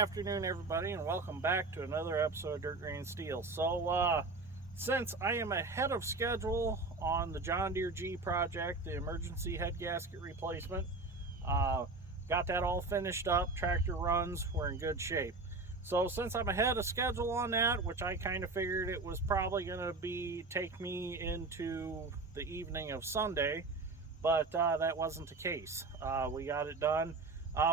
afternoon, everybody, and welcome back to another episode of Dirt Grain Steel. So, since I am ahead of schedule on the John Deere G project, the emergency head gasket replacement, got that all finished up, tractor runs, we're in good shape. So since I'm ahead of schedule on that, which I kind of figured it was probably going to take me into the evening of Sunday, but that wasn't the case. We got it done.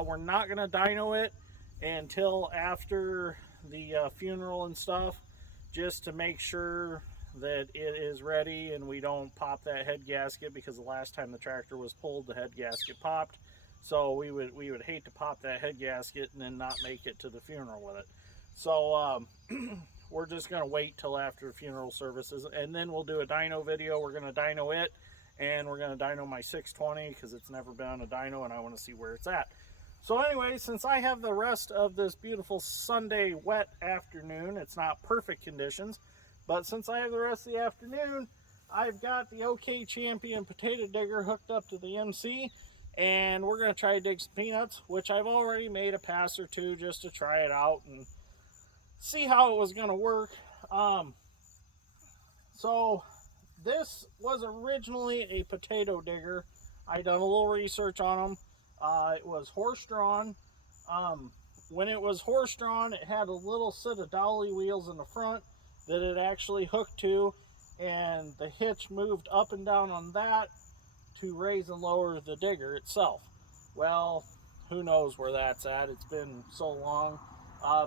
We're not going to dyno it until after the funeral and stuff, just to make sure that it is ready and we don't pop that head gasket, because the last time the tractor was pulled, the head gasket popped. So we would hate to pop that head gasket and then not make it to the funeral with it. So we're just going to wait till after funeral services, and then we'll do a dyno video. We're going to dyno it, and we're going to dyno my 620 because it's never been on a dyno and I want to see where it's at. So anyway, since I have the rest of this beautiful Sunday wet afternoon, it's not perfect conditions, but since I have the rest of the afternoon, I've got the OK Champion potato digger hooked up to the MC, and we're going to try to dig some peanuts, which I've already made a pass or two just to try it out and see how it was going to work. So this was originally a potato digger. I done a little research on them. It was horse-drawn. When it was horse-drawn, it had a little set of dolly wheels in the front that it actually hooked to, and the hitch moved up and down on that to raise and lower the digger itself. Well, who knows where that's at. It's been so long.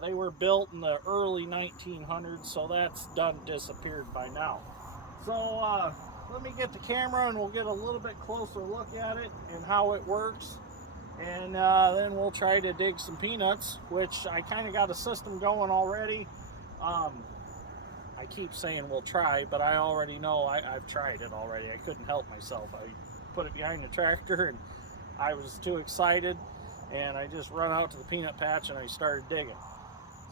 They were built in the early 1900s, so that's done disappeared by now. So let me get the camera and we'll get a little bit closer look at it and how it works. And then we'll try to dig some peanuts, which I kind of got a system going already. I keep saying we'll try, but I already know I've tried it already. I couldn't help myself. I put it behind the tractor and I was too excited, and I just run out to the peanut patch and I started digging.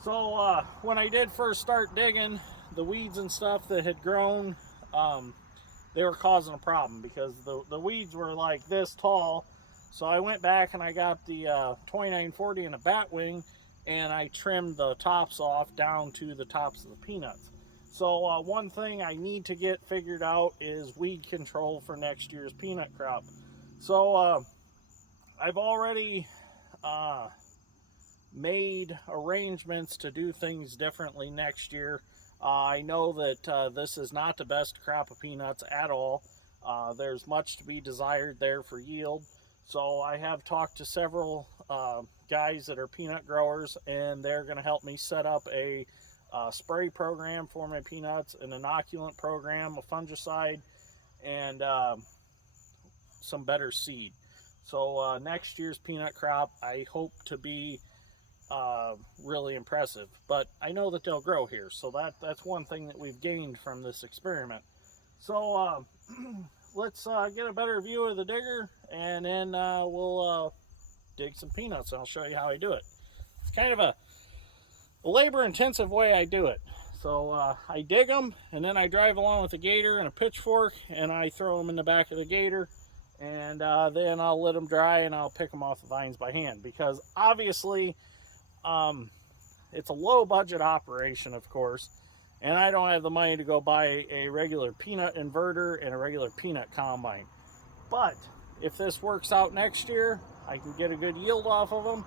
So when I did first start digging, the weeds and stuff that had grown, they were causing a problem because the weeds were like this tall. So I went back and I got the 2940 and a batwing, and I trimmed the tops off down to the tops of the peanuts. So one thing I need to get figured out is weed control for next year's peanut crop. So I've already made arrangements to do things differently next year. I know that this is not the best crop of peanuts at all. There's much to be desired there for yield. So I have talked to several guys that are peanut growers, and they're going to help me set up a spray program for my peanuts, an inoculant program, a fungicide, and some better seed. So next year's peanut crop, I hope to be really impressive. But I know that they'll grow here, so that's one thing that we've gained from this experiment. So let's get a better view of the digger, and then we'll dig some peanuts, and I'll show you how I do it. It's kind of a labor-intensive way I do it. So I dig them, and then I drive along with a gator and a pitchfork, and I throw them in the back of the gator, and then I'll let them dry, and I'll pick them off the vines by hand, because obviously it's a low-budget operation, of course, and I don't have the money to go buy a regular peanut inverter and a regular peanut combine. But if this works out next year, I can get a good yield off of them.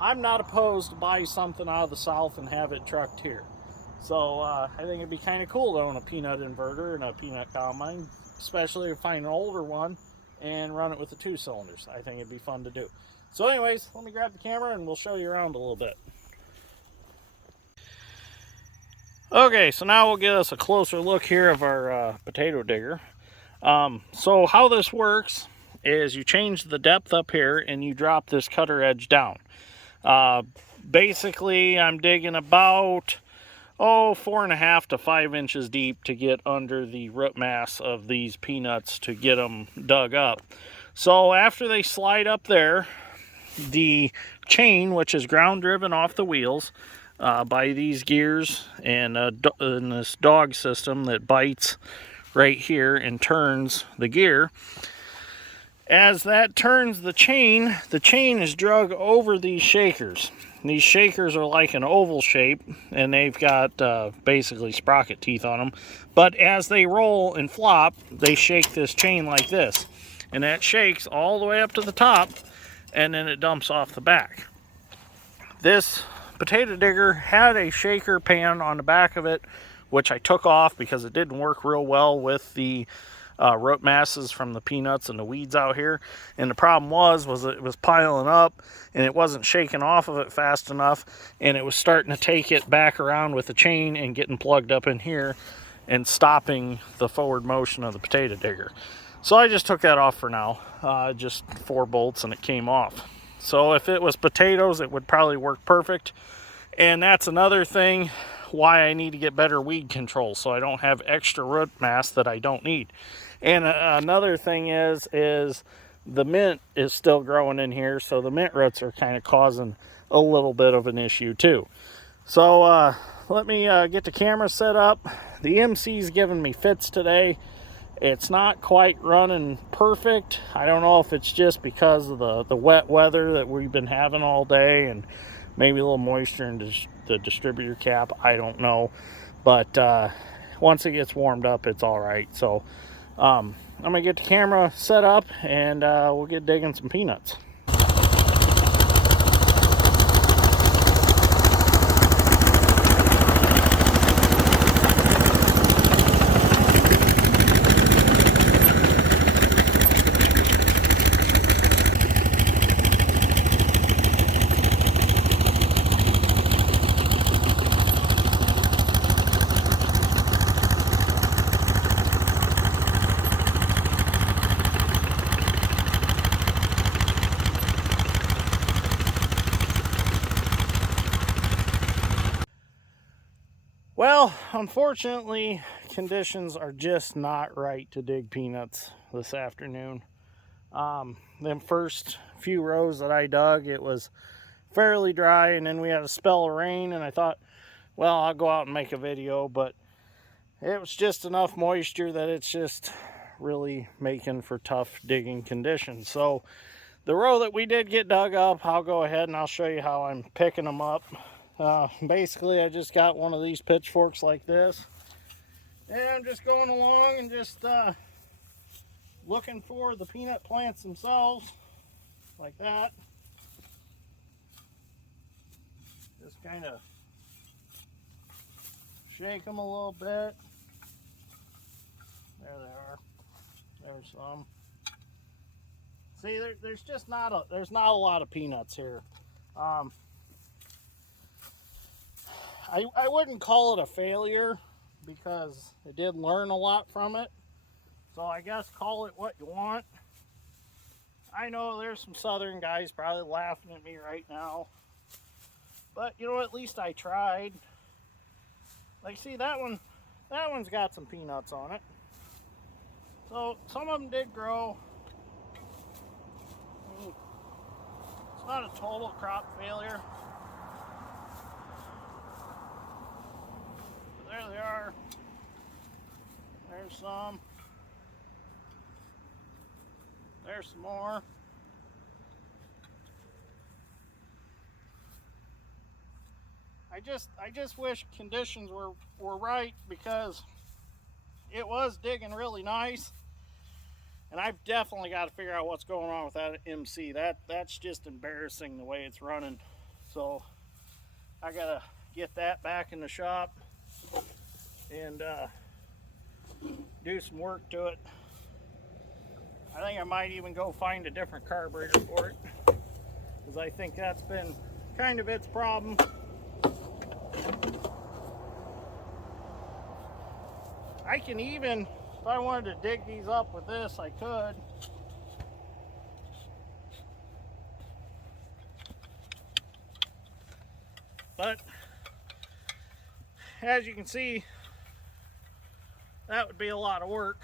I'm not opposed to buy something out of the South and have it trucked here. So I think it'd be kind of cool to own a peanut inverter and a peanut combine, especially if I find an older one and run it with the 2 cylinders. I think it'd be fun to do. So anyways, let me grab the camera and we'll show you around a little bit. Okay, so now we'll get us a closer look here of our potato digger. So how this works is you change the depth up here and you drop this cutter edge down. Basically, I'm digging about 4.5 to 5 inches deep to get under the root mass of these peanuts to get them dug up. So after they slide up there, the chain, which is ground driven off the wheels by these gears and this dog system that bites right here and turns the gear, As that turns the chain is drug over these shakers. These shakers are like an oval shape, and they've got basically sprocket teeth on them. But as they roll and flop, they shake this chain like this. And that shakes all the way up to the top, and then it dumps off the back. This potato digger had a shaker pan on the back of it, which I took off because it didn't work real well with the root masses from the peanuts and the weeds out here. And the problem was it was piling up, and it wasn't shaking off of it fast enough, and it was starting to take it back around with the chain and getting plugged up in here and stopping the forward motion of the potato digger. So I just took that off for now, just 4 bolts, and it came off. So if it was potatoes, it would probably work perfect. And that's another thing why I need to get better weed control, so I don't have extra root mass that I don't need. And another thing is the mint is still growing in here, so the mint roots are kind of causing a little bit of an issue too. So let me get the camera set up. The MC's giving me fits today. It's not quite running perfect. I don't know if it's just because of the wet weather that we've been having all day, and maybe a little moisture in the distributor cap. I don't know. But once it gets warmed up, it's all right. So I'm going to get the camera set up, and we'll get digging some peanuts. Well, unfortunately, conditions are just not right to dig peanuts this afternoon. Them first few rows that I dug, it was fairly dry, and then we had a spell of rain, and I thought, well, I'll go out and make a video, but it was just enough moisture that it's just really making for tough digging conditions. So the row that we did get dug up, I'll go ahead and I'll show you how I'm picking them up. Basically, I just got one of these pitchforks like this, and I'm just going along and just looking for the peanut plants themselves, like that. Just kind of shake them a little bit. There they are. There's some. See, there's just not a lot of peanuts here. I wouldn't call it a failure because I did learn a lot from it. So I guess call it what you want. I know there's some southern guys probably laughing at me right now. But you know, at least I tried. Like, see, that one's got some peanuts on it. So some of them did grow. It's not a total crop failure. There they are. There's some. There's some more. I just wish conditions were right, because it was digging really nice, and I've definitely got to figure out what's going on with that MC. That's just embarrassing the way it's running. So I gotta get that back in the shop and do some work to it. I think I might even go find a different carburetor for it, because I think that's been kind of its problem. I can even, if I wanted to dig these up with this, I could. But as you can see, that would be a lot of work.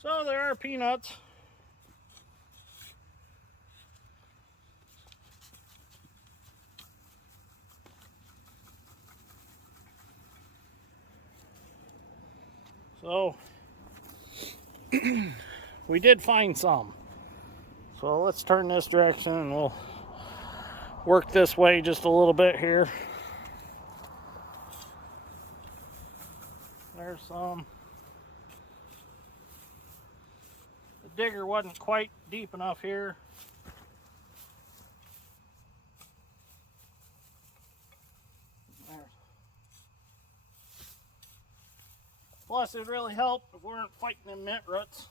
So there are peanuts. So we did find some. So let's turn this direction and we'll work this way just a little bit here. There's some. The digger wasn't quite deep enough here. There. Plus, it would really help if we weren't fighting them mint roots.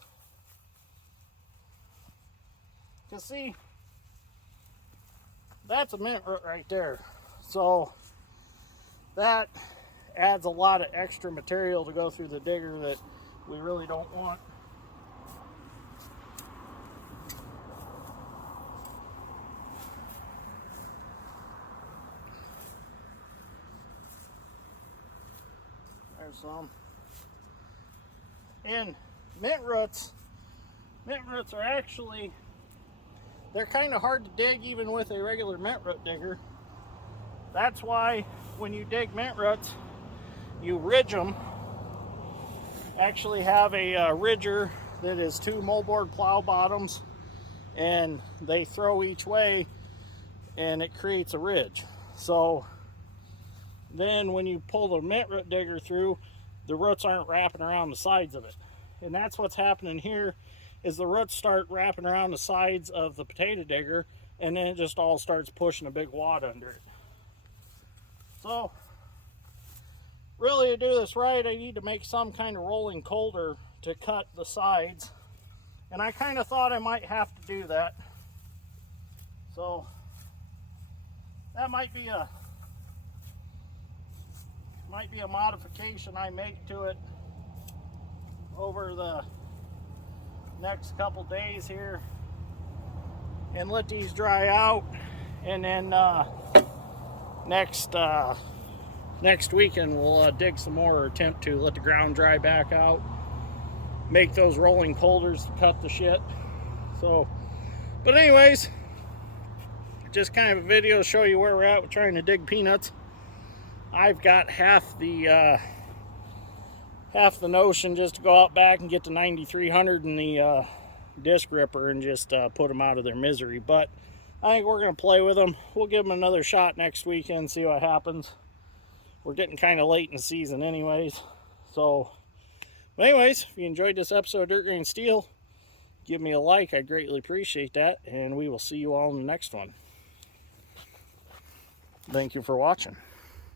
Because see, that's a mint root right there. So that adds a lot of extra material to go through the digger that we really don't want. There's some. And mint roots are actually, they're kind of hard to dig even with a regular mint root digger. That's why when you dig mint roots, you ridge them. Actually have a ridger that is 2 moldboard plow bottoms, and they throw each way and it creates a ridge. So then when you pull the mint root digger through, the roots aren't wrapping around the sides of it. And that's what's happening here, is the roots start wrapping around the sides of the potato digger, and then it just all starts pushing a big wad under it. So really, to do this right, I need to make some kind of rolling coulter to cut the sides. And I kind of thought I might have to do that. So that might be a modification I make to it over the next couple days here, and let these dry out, and then next weekend we'll dig some more, or attempt to let the ground dry back out, make those rolling coulters to cut the shit. So, but anyways, just kind of a video to show you where we're at with trying to dig peanuts. I've got half the notion just to go out back and get the 9300 and the disc ripper and just put them out of their misery. But I think we're going to play with them. We'll give them another shot next weekend, see what happens. We're getting kind of late in the season anyways. So, anyways, if you enjoyed this episode of Dirt Grain Steel, give me a like. I greatly appreciate that. And we will see you all in the next one. Thank you for watching.